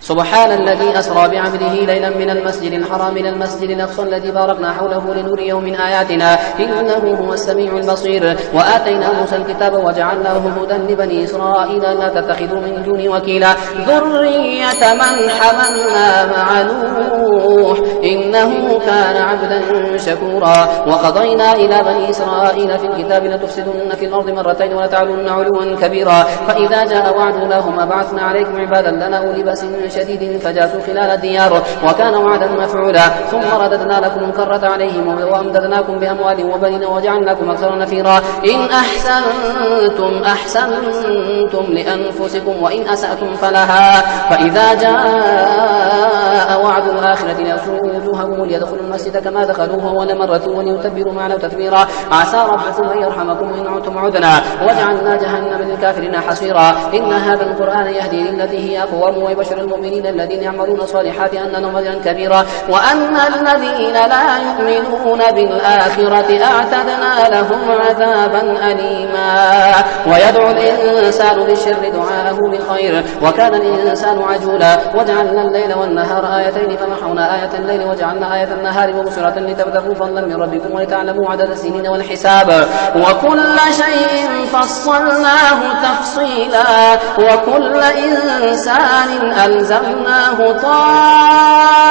سبحان الذي أسرى بعبده ليلا من المسجد الحرام إلى المسجد الأقصى الذي باركنا حوله لنريه من آياتنا إنه هو السميع البصير. وآتينا موسى الكتاب وجعلناه هدى لبني إسرائيل لا تتخذوا من دوني وكيلا ذرية من حملنا مع نوح إنه كان عبدا شكورا. وقضينا إلى بني إسرائيل في الكتاب لتفسدن في الأرض مرتين ولتعلن علوا كبيرا. فإذا جاء وعد أولاهما بعثنا عليكم عبادا لنا أولي بأس شديد فجاسوا خلال الديار وكان وعدا مفعولا. ثم رددنا لكم الكرة عليهم وأمددناكم بأموال وبنين وجعلناكم أكثر نفيرا. إن أحسنتم أحسنتم لأنفسكم وإن أسأتم فلها. فإذا جاء وعد الآخرة ليسوءوا وجوههم ليدخلوا المسجد كما دخلوه أول مرة وليتبروا معنا تتبيرا. عسى ربكم أن يرحمكم إن عدتم عدنا وجعلنا جهنم للكافرين حصيرا. إن هذا القرآن يهدي للتي هي أقوم ويبشر المؤمنين الذين يعملون الصالحات أن لهم أجرا كبيرا. وأن الذين لا يؤمنون بالآخرة أعتدنا لهم عذابا أليما. ويدعو الإنسان بالشر دعاءه بالخير وكان الإنسان عجولا. وجعلنا الليل والنهار آيتين فمحونا آية الليل وجعلنا آية النهار مبصرة لتبتغوا فضلا من ربكم ولتعلموا عدد السنين والحساب. وكل شيء فصلناه تفصيلا. وكل إنسان ألزمناه طائره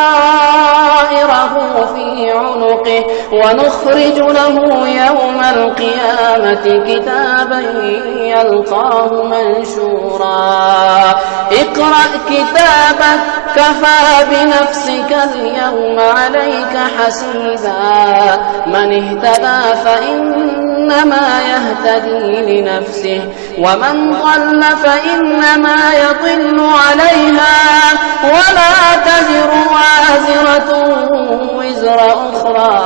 في عنقه ونخرج له يوم القيامة كتابا يلقاه منشورا. اقرأ كتابك كفى بنفسك اليوم عليك حسيبا. من اهتدى فإنما يهتدي لنفسه ومن ضل فإنما يضل عليها ولا تزر وازرة وزر أخرى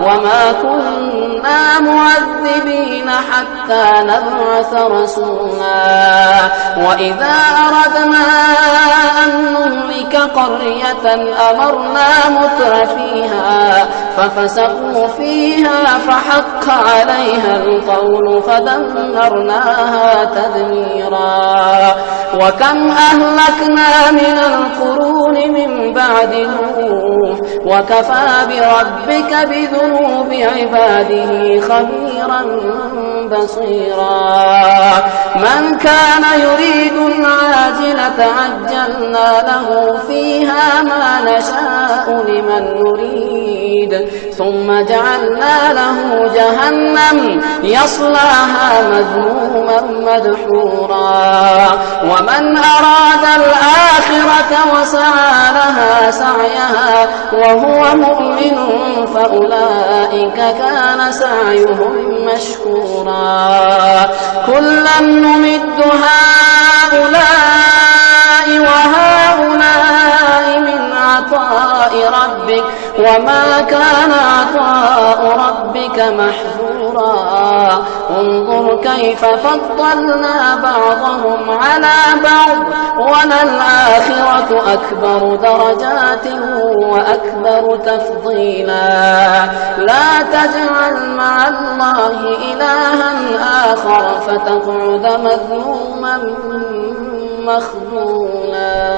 وما كنا معذبين حتى نبعث رسولا. وإذا أردنا أن نهلك قرية أمرنا مترفيها ففسقوا فيها فحق عليها القول فدمرناها تدميرا. وكم أهلكنا من القرون من بعد نوح وكفى بربك بذنوب عباده خبيرا بصيرا. من كان يريد العاجلة عجلنا له فيها ما نشاء لمن نريد ثم جعلنا له جهنم يصلاها مذموما مدحورا. ومن أراد الآخرة وسعى لها سعيها وهو مؤمن فأولئك كان سعيهم مشكورا. كلا نمد هؤلاء وهؤلاء من عطاء ربك وما كان عطاء ربك محظورا. انظر كيف فضلنا بعضهم على بعض وللآخرة أكبر درجات وأكبر تفضيلا. لا تجعل مع الله إلها آخر فتقعد مذموما مخذولا.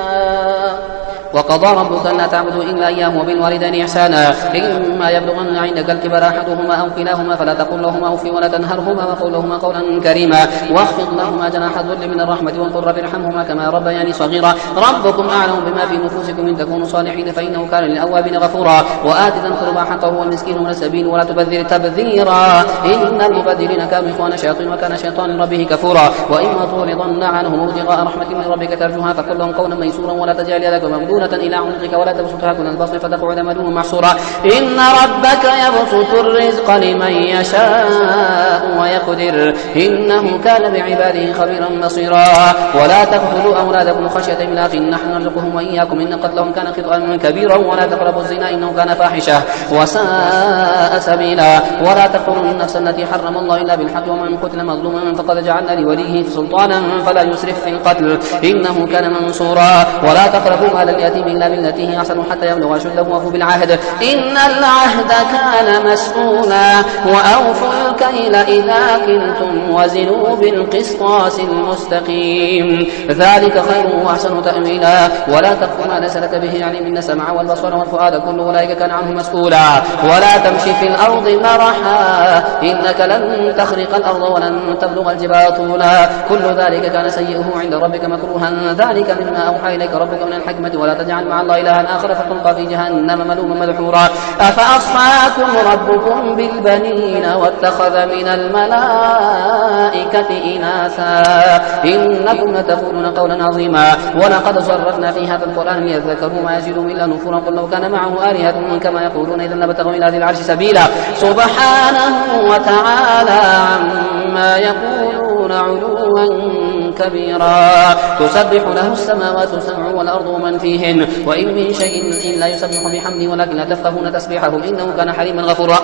وقضى ربك ألا تعبدوا إلا إياه وبالوالدين إحسانا. إما يبلغن عندك الكبر أحدهما أو كلاهما فلا تقل لهما أف ولا تنهرهما وقل لهما قولا كريما واخفض لهما جناح الذل من الرحمة وقل رب ارحمهما كما ربياني صغيرا. ربكم أعلم بما في نفوسكم إن تكونوا صالحين فإنه كان للأوابين غفورا. وآت ذا القربى حقه والمسكين وابن السبيل ولا تبذر تبذيرا إن المبذرين كانوا إخوان الشياطين وكان الشيطان لربه كفورا. وإما تعرضن عنهم ابتغاء رحمة من ربك ترجوها فقل لهم قولا ميسورا ولا تجعل يدك ممدودة إلى عنقك ولا تبسطها كل البسط فتقعد ملوما محصورا. إن ربك يبسط الرزق لمن يشاء ويقدر إنه كان بعباده خبيرا بصيرا. ولا تقتلوا أولادكم خشية إملاق نحن نرزقهم وإياكم إن قتلهم كان خطأ كبيرا. ولا تقربوا الزنا إنه كان فاحشة وساء سبيلا. ولا تقتلوا النفس التي حرم الله إلا بالحق ومن قتل مظلوما فقد جعلنا لوليه سلطانا فلا يسرف في القتل إنه كان منصورا. ولا تقربوا مال اليتيم إلا بالتي هي أحسن حتى يبلغ أشده وأوفوا بالعهد إن العهد كان مسؤولا وأوفوا الكيل إذا كلتم وزنوا بالقسطاس المستقيم ذلك خير وأحسن تأويلا ولا تقف ما ليس لك به علم إن السمع والبصر والفؤاد كل أولئك كان عنه مسؤولا ولا تمشي في الأرض مرحا إنك لن تخرق الأرض ولن تبلغ الجبال طولا كل ذلك كان سيئه عند ربك مكروها ذلك مما أوحى إليك ربك من الحكمة ولا تجعل مع الله إلها آخر فتلقى في جهنم ملوما مدحورا أفأصفاكم ربكم بالبنين واتخذ من الملائكة إناثا إنكم لتقولون قولا عظيما ولقد صرفنا في هذا القرآن ليذكروا ما يزيدهم إلا نفورا قل لو كان معه آلهة كما يقولون إذا لابتغوا إلى ذي العرش سبيلا سبحانه وتعالى عما يقولون علوا كبيرا تسبح له السماوات السبع والأرض ومن فيهن وإن من شيء إلا يسبح بحمده ولكن لا تفقهون تسبيحهم إنه كان حليما غفورا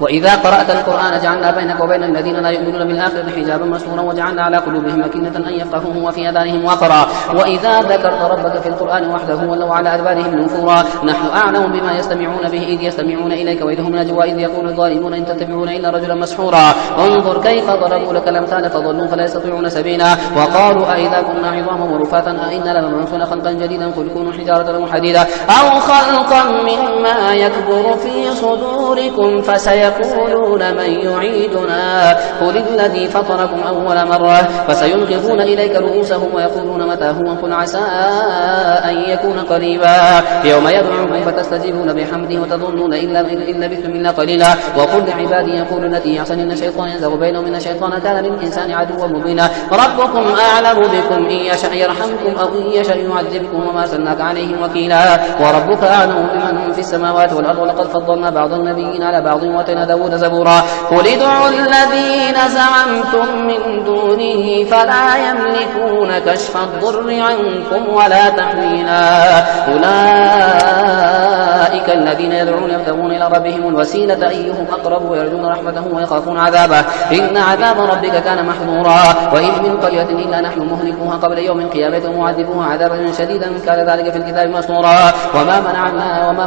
وإذا قرأت القرآن جعلنا بينك وبين الذين لا يؤمنون بالآخرة حجابا مستورا وجعلنا على قلوبهم أكنة أن يفقهوه وفي آذانهم وقرا وإذا ذكرت ربك في القرآن وحده ولوا على أدبارهم نفورا نحن أعلم بما يستمعون به إذ يستمعون إليك وإذ هم نجوى إذ يقول الظالمون إن تتبعون إلا رجلا مسحورا انظر كيف ضربوا لك الأمثال فضلوا فلا يستطيعون سبيلا وقالوا أئذا كنا عظاما ورفاتا أئنا لمبعوثون خلقا جديدا قل كونوا حجارة أو حديدا أو خلقا مما يكبر في صدوركم فسيقولون من يعيدنا قل الذي فطركم أول مرة فسينغضون إليك رؤوسهم ويقولون متى هو قل عسى أن يكون قريبا يوم يدعوكم فتستجيبون بحمده وتظنون إن لبثتم إلا قليلا وقل لعبادي يقول التي أحسن إن الشيطان ينزغ بينهم إن الشيطان كان للإنسان عدوا مبينا ربكم أعلم بكم إن يشأ يرحمكم أو إن يشأ يعذبكم وما أرسلناك عليهم وكيلا وربك أعلم بمن في السماوات والأرض ولقد فضلنا بعض النبيين على بعض وآتينا داود زبورا قل ادعوا الذين زعمتم من دونه فلا يملكون كشف الضر عنكم ولا تحويلا أولئك الذين يدعون يبتغون إلى ربهم الوسيلة أيهم أقرب ويرجون رحمته ويخافون عذابه إن عذاب ربك كان محظورا وإن من قرية إلا نحن مهلكوها قبل يوم القيامة ومعذبوها عذابا شديدا كان ذلك في الكتاب مسطورا وما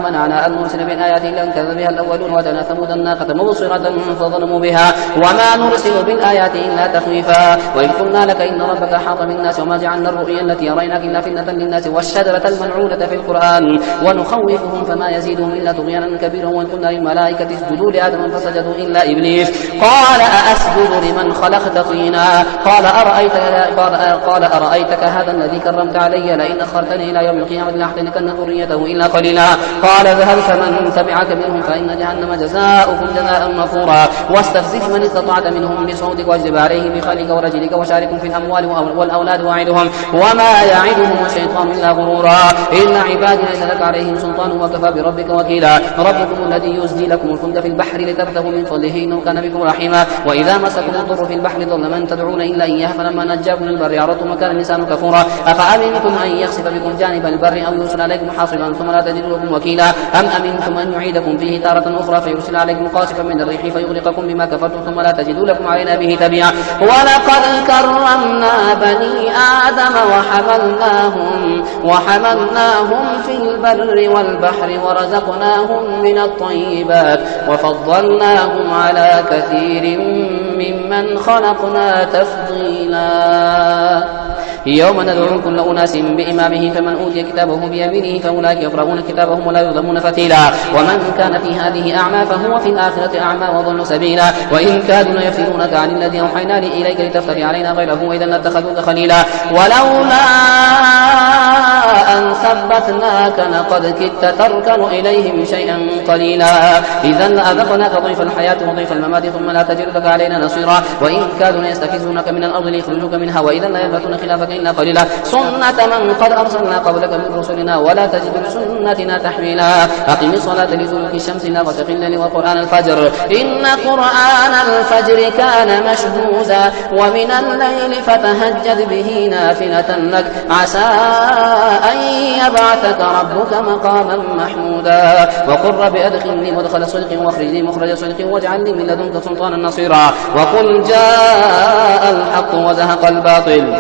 منعنا أن نرسل بالآيات إلا أن كذب بها الأولون وأتانا ثمود الناقة مبصرة فظلموا بها وما نرسل بالآيات إلا تخويفا وإذ قلنا لك إن ربك أحاط بالناس وما جعلنا الرؤيا التي أريناك إلا فتنة للناس والشجرة الملعونة في القرآن ونخوفهم فما يزيدهم إلا طغيانا كبيرا وإن قلنا للملائكة اسجدوا لآدم فسجدوا إلا إبليس قال أأسجد لمن خلقت طينا قال أرأيتك هذا الذي كرمت علي لئن أخرتني إلى يوم القيامة لأحتنكن ذريته إلا قليلا قال ذهب فمن تبعك منهم فإن جهنم جزاؤكم جزاء مغفورا واستفزز من استطعت منهم بصوتك واجلب عليهم بخيلك ورجلك وشاركهم في الأموال والأولاد واعدهم وما يعدهم الشيطان إلا غرورا إن عبادي ليس لك عليهم سلطان وكفى بربك وكيلا ربكم الذي يزجي لكم الفلك في البحر لتبتغوا من فضله إنه كان بكم رحيما وإذا مسكم الضر في البحر ضل من تدعون إلا إياه فلما نجاكم البر عرضتم وكان الإنسان كفورا أفأمنتم أن يخسف بكم جانب البر أو يرسل عليكم حاصبا ثم لا تجدوا لكم وكيلا أم أمنتم أن يعيدكم فيه تارة أخرى فيرسل عليكم قاصفا من الريح فيغرقكم بما كفرتم ثم لا تجدوا لكم علينا به تبيعا ولقد كرمنا بني آدم وحملناهم في البر والبحر ورزقناهم من الطيبات وفضلناهم على كثير ممن خلقنا تفضيلا يوم ندعو كل أناس بإمامه فمن أوتي كتابه بيمينه فأولئك يقرؤون كتابهم ولا يظلمون فتيلا ومن كان في هذه أعمى فهو في الآخرة أعمى وضل سبيلا وإن كادوا ليفتنونك عن الذي أوحينا إليك لتفتري علينا غيره وإذا لاتخذوك خليلا ولولا أن ثبتناك لقد كدت تركن إليهم شيئا قليلا إذا لأذقناك ضيف الحياة وضيف الممات ثم لا تجد لك علينا نصيرا وإن كادوا ليستفزونك من الأرض ليخرجوك منها وإذا لا يبغون خلافك إلا قليلا سنة من قد أرسلنا قبلك من رسلنا ولا تجد لسنتنا تحويلا أقم الصلاة لدلوك الشمس إلى غسق الليل وقرآن الفجر إن قرآن الفجر كان مشهودا ومن الليل فتهجد به نافلة لك عسى أن يبعثك ربك مقاما محمودا وقل رب أدخلني مدخل صدق واخرجني مخرج صدق واجعل لي من لدنك سلطانا نصيرا وقل جاء الحق وزهق الباطل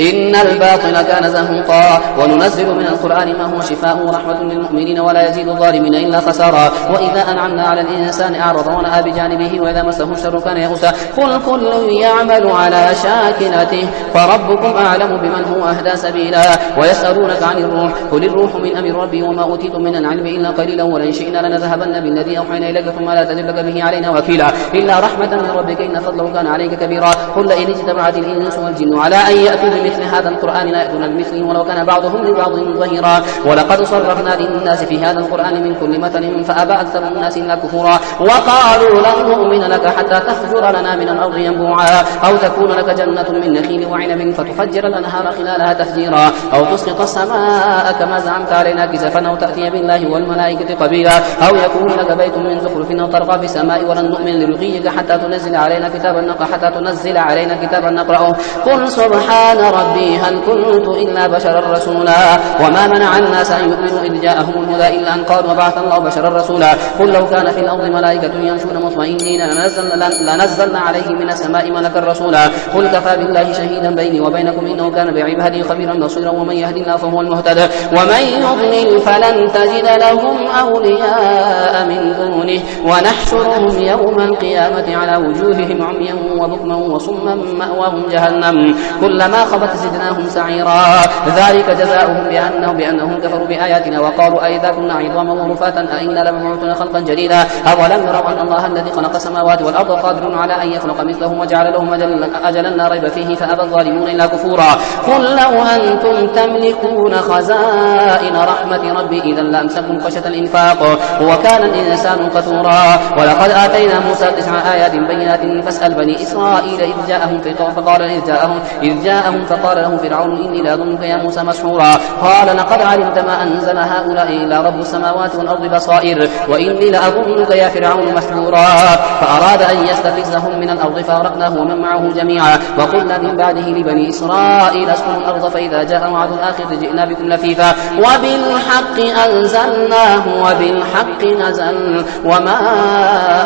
إن الباطل كان زهوقا وننزل من القرآن ما هو شفاء ورحمة للمؤمنين ولا يزيد الظالمين إلا خسارا وإذا أنعمنا على الإنسان أعرض ونأى بجانبه وإذا مسه الشر كان يئوسا قل كل يعمل على شاكلته فربكم أعلم بمن هو أهدى سبيلا ويسألونك عن الروح قل الروح من أمر ربي وما أوتيتم من العلم إلا قليلا ولئن شئنا لنذهبن بالذي أوحينا إليك ثم لا تجد لك به علينا وكيلا إلا رحمة من ربك إن فضله كان عليك كبيرا قل إن اجتمعت الإنس والجن على أن يأتوا بمثل هذا القرآن لا يأتون بمثله ولو كان بعضهم لبعض ظهيرا ولقد صرفنا للناس في هذا القرآن من كل مثل فأبى أكثر الناس إلا كفورا وقالوا لن نؤمن لك حتى تفجر لنا من الأرض ينبوعا أو تكون لك جنة من نخيل وعنب فتفجر الأنهار خلالها تفجيرا أو تسقط السماء كما زعمت علينا كسفا أو تأتي بالله والملائكة قبيلا أو يكون لك بيت من زخرف أو ترقى في السماء ولن نؤمن لرقيك حتى تنزل علينا كتابا نقرأه قل سبحان ربي هل كنت إلا بشرا رسولا وما منع الناس أن يؤمنوا إذ جاءهم الهدى إلا أن قالوا وبعث الله بشرا رسولا قل لو كان في الأرض ملائكة يمشون مطمئنين لنزلنا عليهم من السماء ملكا رسولا قل كفى بالله شهيدا بيني وبينكم إنه كان بعباده خبيرا بصيرا ومن يهد الله فهو المهتد ومن يضلل فلن تجد لهم أولياء من دونه ونحشرهم يوم القيامة على وجوههم عميا وبكما وصما مأواهم جهنم كلما خبت زدناهم سعيرا ذلك جزاؤهم بأنهم كفروا بآياتنا وقالوا أئذا كنا عظاما ورفاتا أئنا لمبعوثون خلقا جديدا أولم يروا أن الله الذي خلق السماوات والأرض قادر على أن يخلق مثلهم وجعل لهم أجلا لا ريب فيه فأبى الظالمون إلا كفورا قل لو أنتم تملكون خزائن رحمة ربي إذا لأمسكم خشية الإنفاق وكان الإنسان كثورا ولقد آتينا موسى 9 آيات بينات فاسأل بني إسرائيل إذ جاءهم فقال له فرعون إني لأظنك يا موسى مسحورا قال لقد علمت ما أنزل هؤلاء إلا رب السماوات والأرض بصائر وإني لأظنك يا فرعون مسحورا فأراد أن يستفزهم من الأرض فأغرقناه ومن معه جميعا وقلنا من بعده لبني إسرائيل اسكنوا الأرض فإذا جاء وعد الآخرة جئنا بكم لفيفا وبالحق أنزلناه وبالحق نزل وما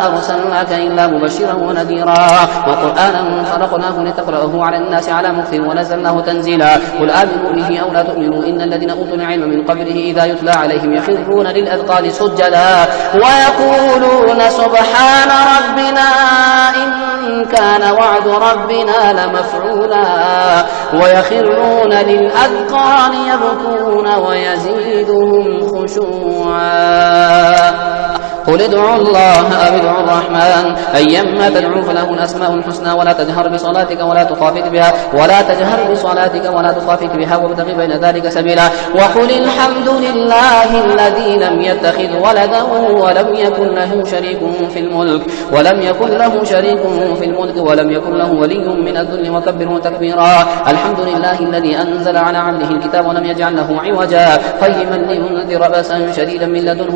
أرسلناك إلا مبشرا ونذيرا وقرآنا فرقناه لتقرأه على الناس على مكث ونزلناه تنزيلا قل آمنوا به أو لا تؤمنوا إن الذين أوتوا العلم من قبله إذا يتلى عليهم يخرون للأذقان سجدا ويقولون سبحان ربنا إن كان وعد ربنا لمفعولا ويخرون للأذقان يبكون ويزيدهم خشوعا قل ادعوا الله أو ادعوا الرحمن أيما تدعوا فله الأسماء الحسنى ولا تجهر بصلاتك ولا تخافت بها وابتغ بين ذلك سبيلا وقل الحمد لله الذي لم يتخذ ولدا ولم يكن له شريك في الملك ولم يكن له ولي من الذل وكبره تكبيرا الحمد لله الذي أنزل على عبده الكتاب ولم يجعل له عوجا قيما لينذر بأسا شديدا من لدنه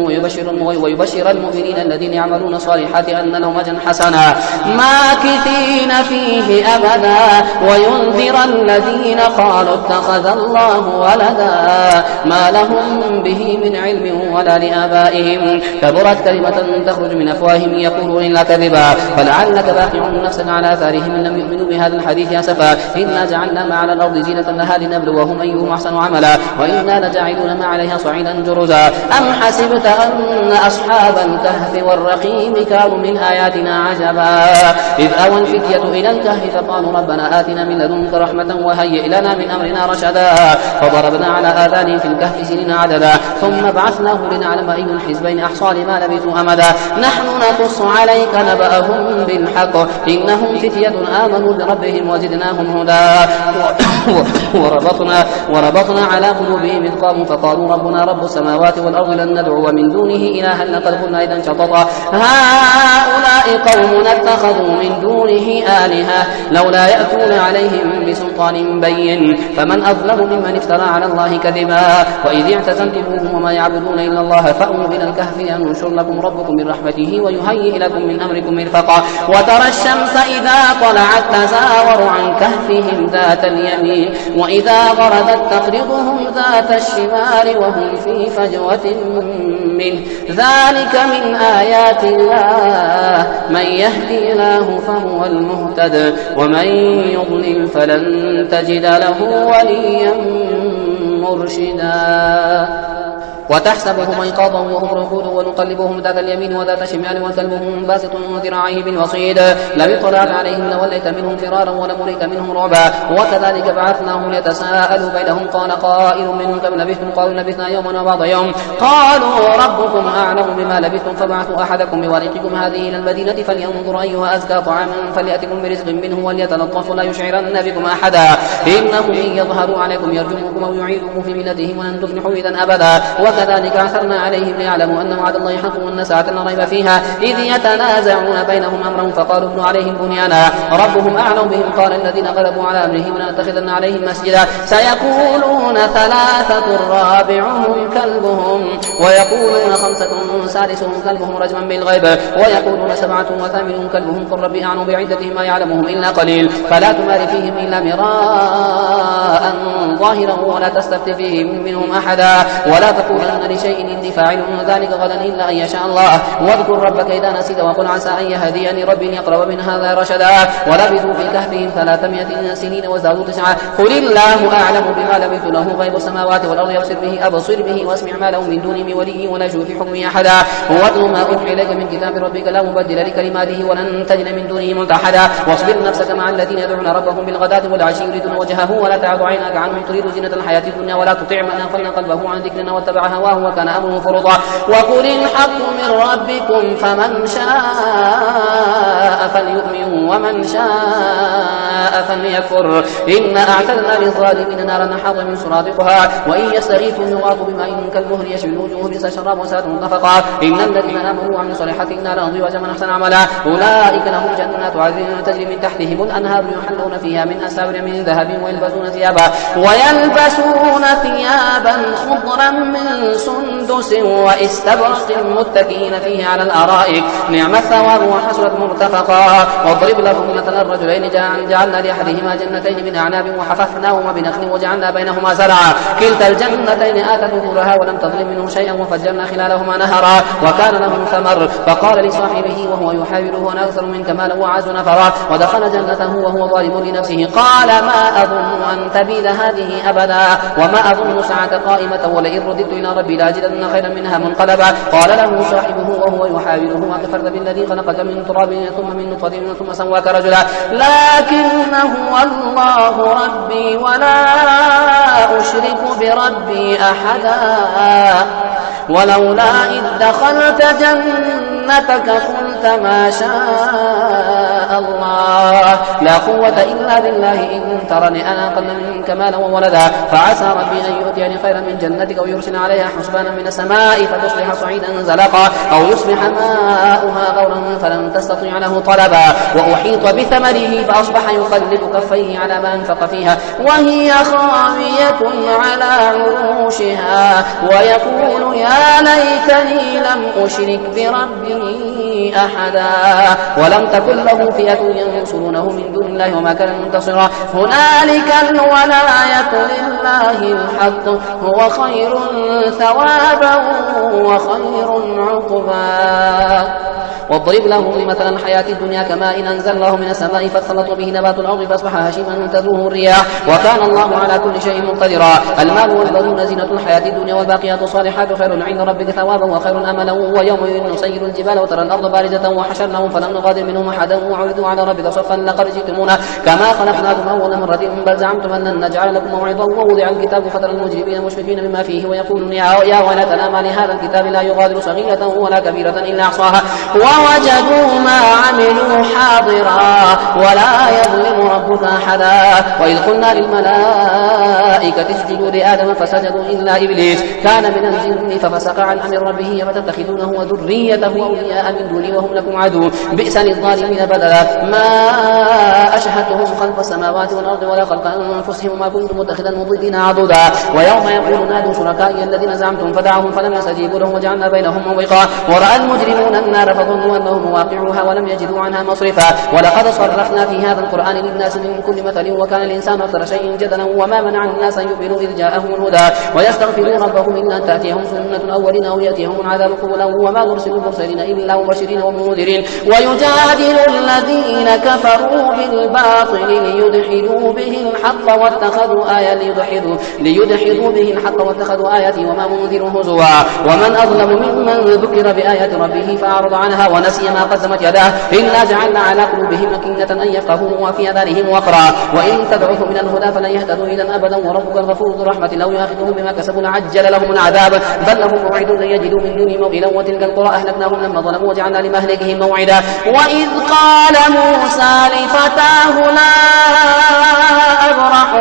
ويبشر المؤمنين الذين يعملون الصالحات أن لهم أجرا حسنا ماكثين فيه أبدا وينذر الذين قالوا اتخذ الله ولدا ما لهم به من علم ولا لآبائهم كبرت كلمة تخرج من أفواههم يقولون إلا كذبا فلعلك باخع نفسك على آثارهم إن لم يؤمنوا بهذا الحديث أسفا إنا جعلنا ما على الأرض زينة لها لنبلوهم أيهم أحسن عملا وإنا لجاعلون ما عليها صعيدا جرزا أم حسبت أن أصحاب الكهف والرقيم كانوا من آياتنا عجبا إذ أوى الفتية إلى الكهف فقالوا ربنا آتنا من لدنك رحمة وهيئ لنا من أمرنا رشدا فضربنا على آذانهم في الكهف سنين عددا ثم بعثناه لنعلم أي الحزبين أحصى لما لبثوا أمدا نحن نقص عليك نبأهم بالحق إنهم فتية آمنوا بربهم وزدناهم هدى وربطنا على قلوبهم إذ قاموا فقالوا ربنا رب السماوات والأرض لن ندعو من دونه إلها لقد قلنا إذا شططا هؤلاء قوم اتخذوا من دونه آلهة لولا يأتون عليهم بسلطان بين فمن أظلم ممن افترى على الله كذبا وإذ اعتزلتموهم وما يعبدون إلا الله فأووا إلى الكهف ينشر لكم ربكم من رحمته ويهيئ لكم من أمركم مرفقا وترى الشمس إذا طلعت تزاور عن كهفهم ذات اليمين وإذا غربت تقرضهم ذات الشمال وهم في فجوة منه ذلك من آيات الله من يهدي الله فهو المهتد ومن يضلل فلن تجد له وليا مرشدا وتحسبهم أيقاظا وهم رقود ونقلبهم ذات اليمين وذات الشمال وكلبهم باسط ذراعيه بالوصيد لو اطلعت عليهم لوليت منهم فرارا ولملئت منهم رعبا وكذلك بعثناهم ليتساءلوا بينهم قال قائل منهم كم لبثتم قالوا لبثنا يوما وبعض يوم قالوا ربكم أعلم بما لبثتم فابعثوا أحدكم بورقكم هذه إلى المدينة فلينظر أيها أزكى طعاما فليأتكم برزق منه وليتلطف ولا يشعرن بكم أحدا إنهم إن يظهروا عليكم يرجموكم أو يعيدوكم في ملتهم ولن تفلحوا إذا أبدا وكذلك أثرنا عليهم ليعلموا أن وعد الله حق وأن ساعة لا ريب فيها إذ يتنازعون بينهم أمرهم فقالوا ابنوا عليهم بنيانا ربهم أعلم بهم قال الذين غلبوا على أمرهم لنتخذن عليهم مسجدا سيقولون ثلاثة رابعهم كلبهم ويقولون خمسة سادسهم كلبهم رجما بالغيب ويقولون سبعة وثامنهم كلبهم قل ربي أعلم بعدتهم ما يعلمهم إلا قليل فلا تمار فيهم إلا مراء ظاهرا ولا تستفت فيهم منهم أحدا ولا تقولن لشيء إني فاعل ذلك غدا إلا أن يشاء الله واذكر ربك إذا نسيت وقل عسى أن يهديني ربي أقرب من هذا رشدا ولبثوا في كهفهم 300 سنين وازدادوا 9 قل الله أعلم بما لبثوا له غيب السماوات والأرض أبصر به واسمع ما له من دونه من ولي ولا يشرك في حكمه أحدا واتل ما أوحي إليك من كتاب ربك لا مبدل لكلماته ولن تجد من دونه ملتحدا واصبر نفسك مع الذين يدعون ربهم بالغداة والعشي يريدون وجهه ولا تعد عينك عنهم تريد زينة الحياة الدنيا ولا تطع من أغفلنا قلبه عن ذكرنا واتبع هواه وكان أمره فرطا وقل الحق من ربكم فمن شاء فليؤمن ومن شاء فليكفر إن أعتدنا للظالمين نارا حاط من سرادقها وإن يستغيثوا يغاثوا بماء كالمهل يشوي الوجوه بئس الشراب وساءت مرتفقا إن الذين آمنوا وعملوا الصالحات إنا لنضيع أجر من أحسن عملا أولئك لهم جنات عدن تجري من تحتهم الأنهار يحلون فيها من أساور من ذهب ويلبسون ثيابا خضرا من سندس واستبرق متكئين فيه على الأرائك نعم الثواب وحسنت مرتفقا واضرب لهم مثلا الرجلين جعلنا لأحدهما جنتين من أعناب وحففناهما بنخل وجعلنا بينهما زرعا كلتا الجنتين آتت أكلها ولم تظلم منه شيئا وفجرنا خلالهما نهرا وكان له ثمر فقال لصاحبه وهو يحاوره أنا أكثر منك مالا وأعز نفرا ودخل جنته وهو ظالم لنفسه قال ما أظن أن تبيد هذه أبدا وما أظن ساعة قائمة ولئن رددت إلى ربي لأجدن خيرا منها منقلبا قال له صاحبه وهو يحاوره أكفرت بالذي خلقك من تراب ثم من نطفة ثم سواك رجلا لكن هو الله ربي ولا أشرك بربي أحدا ولولا إذ دخلت جنتك قلت ما شاء الله لا قوة إلا بالله إن ترني أنا أقل منك مالا وولدا فعسى ربي أن يؤتيني خيرا من جنتك أو يرسل عليها حسبانا من السماء فتصبح صعيدا زلقا أو يصبح ماؤها غورا فلن تستطيع له طلبا وأحيط بثمره فأصبح يقلب كفيه على ما أنفق فيها وهي خاوية على عروشها ويقول يا ليتني لم أشرك بربي أحدا ولم تكن له فئة ينصرونه من دون الله وما كان منتصرا هنالك الولاية لله الحق هو خير ثوابا وخير عقبا واضرب لهم مثلا الحياة الدنيا كماء أنزلناه من السماء فاختلط به نبات الأرض فأصبح هشيما تذروه الرياح وكان الله على كل شيء مقتدرا المال والبنون زينة الحياة الدنيا والباقيات الصالحات خير عند ربك ثوابا وخير أملا ويوم نسير الجبال وترى الأرض بارزة وحشرناهم فلم نغادر منهم أحدا وعرضوا على ربك صفا لقد جئتمونا كما خلقناكم أول مرة بل زعمتم أن نجعل لكم موعظا ووضع الكتاب فترى المجرمين مشفقين مما فيه ويقولون يا ويلتنا ما لهذا الكتاب لا يغادر صغيرة ولا كبيرة إلا أحصاها ووجدوا ما عملوا حاضرا ولا يظلم ربك أحدا وإذ قلنا للملائكة اسجدوا لآدم فسجدوا إلا إبليس كان من الجن ففسق عن أمر ربه فتتخذونه وذريته أولياء من دوني وهم لكم عدو بئس للظالمين بدلا ما أشهدتهم خلق السماوات والأرض ولا خلق أنفسهم ما كنت متخذا المضلين عضدا ويوم يقول نادوا شركائي الذين زعمتم فدعوهم فلم يستجيبوا لهم وجعلنا بينهم موبقا ورأى المجرمون النار فظنوا وظنوا أنهم واقعوها ولم يجدوا عنها مصرفا. ولقد صرفنا في هذا القرآن للناس من كل مثل وكان الإنسان أكثر شيء جدلا وما منع الناس أن يؤمنوا إذ جاءهم الهدى ويستغفروا ربهم إلا أن تأتيهم سنة الأولين أو يأتيهم العذاب قبلا وما نرسل المرسلين إلا مبشرين ومنذرين. ويجادل الذين كفروا بالباطل ليدحضوا به الحق واتخذوا آياتي وما منذر هزوا. ومن أظلم ممن ذكر بآيات ربه فأعرض عنها ونسي ما قدمت يداه إنا جعلنا على قلوبهم أكنة أن يفقهوا وفي آذانهم وقرا وإن تدعوهم إلى الهدى فلن يهتدوا إذا أبدا وربك الغفور ذو رحمة لو يأخذهم بما كسبوا لعجل لهم العذاب بل لهم موعد لن يجدوا من دونه موئلا وتلك القرى أهلكناهم لما ظلموا وجعلنا لمهلكهم موعدا. وإذ قال موسى لفتاه لا أبرح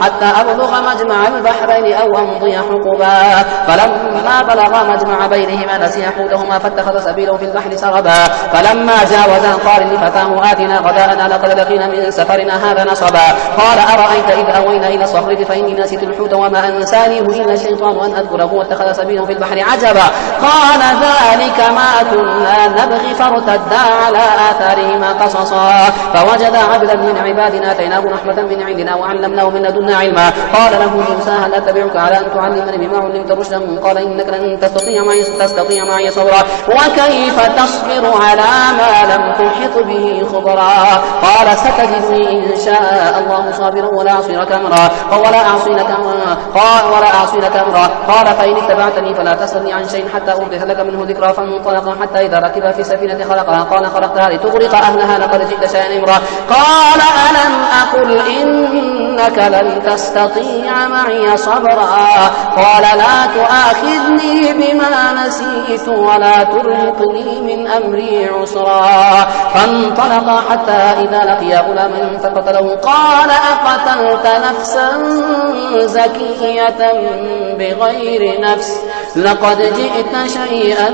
حتى أبلغ مجمع البحرين أو أمضي حقبا فلما بلغا مجمع بينهما نسيا حوتهما فاتخذ سبيله في البحر سربا فلما جاوزا قال لفتاه آتنا غداءنا لقد لقينا من سفرنا هذا نصبا قال أرأيت إذ أوينا إلى الصخرة فإني نسيت الحوت وما أنسانيه إلا الشيطان أن أذكره واتخذ سبيله في البحر عجبا قال ذلك ما كنا نبغي فارتدا على آثارهما قصصا فوجدا عبدا من عبادنا آتيناه رحمة من عندنا وعلمناه من لدنا علما قال له موسى هل أتبعك على أن تعلمني بما علمت رشدا قال إنك لن تستطيع معي صبرا وكيف تصبر على ما لم تحط به خبرا قال ستجدني إن شاء الله صابرا ولا أعصي لك أمرا قال فإن اتبعتني فلا تسألني عن شيء حتى أحدث لك منه ذكرا فانطلقا حتى إذا ركب في سفينة خلقها قال خلقتها لتغرق أهلها لقد جئت شيئا إمرا قال ألم أقل إنك لن تستطيع معي صبرا قال لا تؤاخذني بما نسيت ولا ترهقني من أمري عسرا فانطلقا حتى إذا لقيا غلاما فقتله قال أقتلت نفسا زكية بغير نفس لقد جئت شيئا